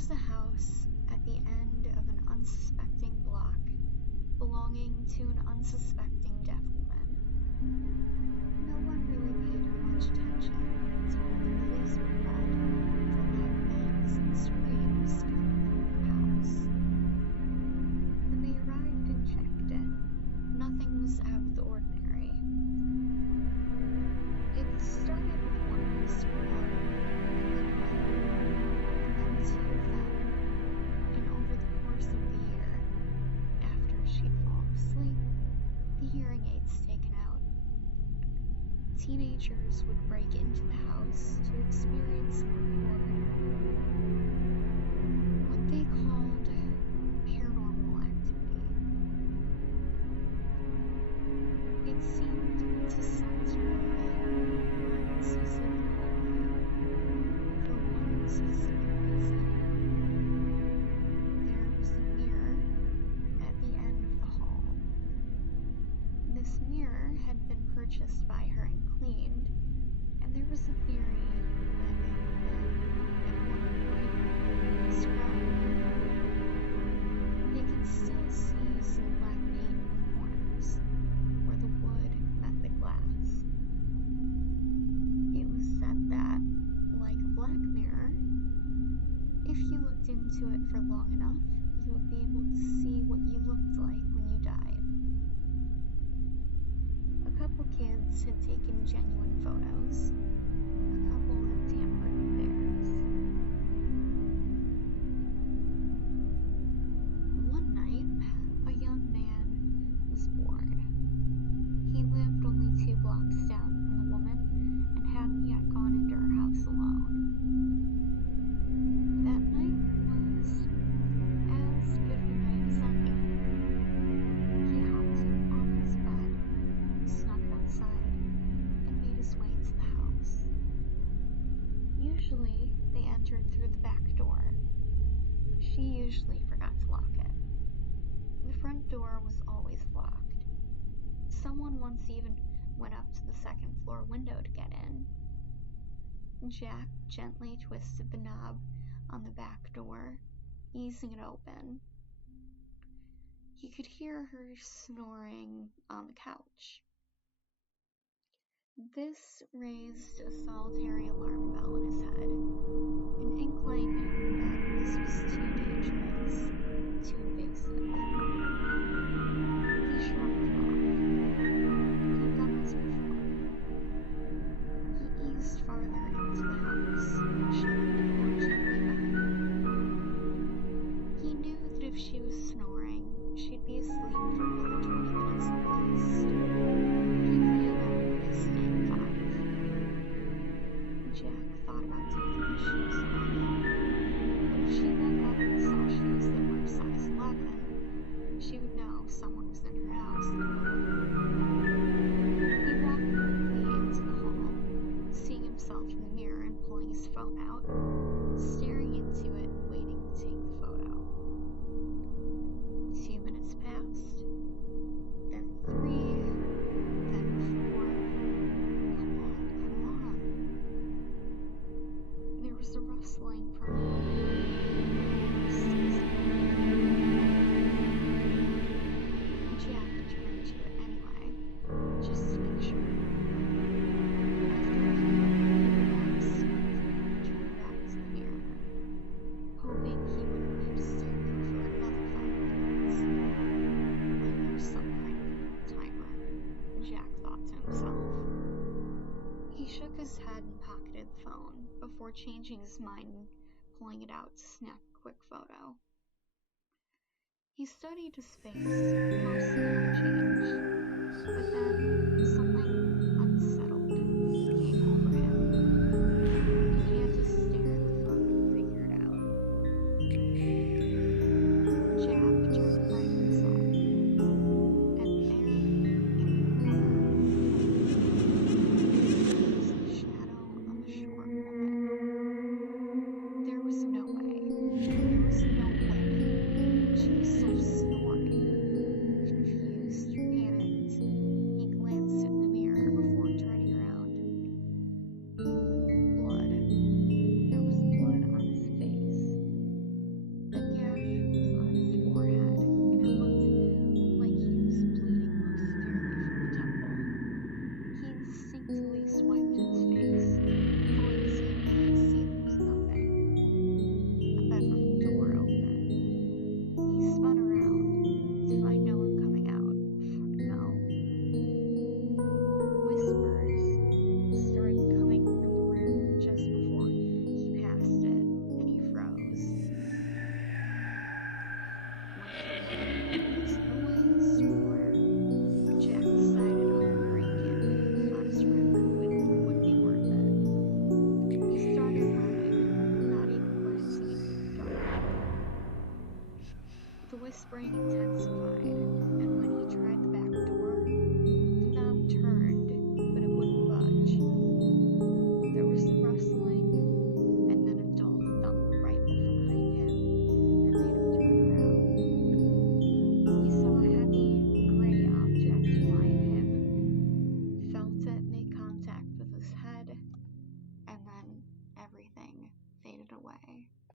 was a house at the end of an unsuspecting block belonging to an unsuspecting deaf woman. No one really paid her much attention until the police were called for loud bangs and screams coming from the house. When they arrived and checked it, nothing was out of the ordinary. It started with one whisper, and then another, and then two of them, and over the course of the year, after she'd fallen asleep, the hearing aids taken out, teenagers would break into the house to experience and record what they called paranormal activity. It seemed to center one specific hallway for one specific reason. There was a mirror at the end of the hall. This mirror had been purchased by her and cleaned, and there was a theory that it had been, at one point, described. They could still see some black paint in the corners, where the wood met the glass. It was said that, like a black mirror, if you looked into it for long enough, you would be able to see what you looked like when you died. A couple kids had taken genuine photos. A couple had tampered with theirs. One night, a young man was bored. He lived only 2 blocks down from the woman and hadn't yet gone into her house alone. That night was as good a night as any. He hopped off his bed, snuck outside, and made his way to the house. Usually, they entered through the back door. She usually forgot to lock it. The front door was always locked. Someone once even went up to the second floor window to get in. Jack gently twisted the knob on the back door, easing it open. He could hear her snoring on the couch. This raised a solitary alarm bell in his head, an inkling that this was too dangerous, too invasive. He shrugged it off. He'd done this before. He eased farther into the house and shut the door gently behind her. He knew that if she was snoring, she'd be asleep for another 20 minutes at least. He knew that would be staying 5. Jack thought about taking his shoes off, but if she woke up and saw shoes that were size 11, she would know someone was in her house at 11. He walked quickly into the hall, seeing himself in the mirror and pulling his phone out, staring into it, waiting to take the photo. 2 minutes passed, then 3, then 4. Come on. There was a rustling from the Jack turned to it anyway, just to make sure. After a few relaxed, turned back to the mirror, hoping he wouldn't need to stare there for another 5 minutes. Like there's some kind of timer, Jack thought to himself. He shook his head and pocketed the phone before changing his mind and pulling it out to snap a quick photo. He studied his face, mostly unchanged, but then something unsettled came over him, and he had to stare at the photo to figure it out. Jack turned right inside, and there, in the corner, was the shadow of a short woman. There was no way. She was still snoring, confused through whispering intensified.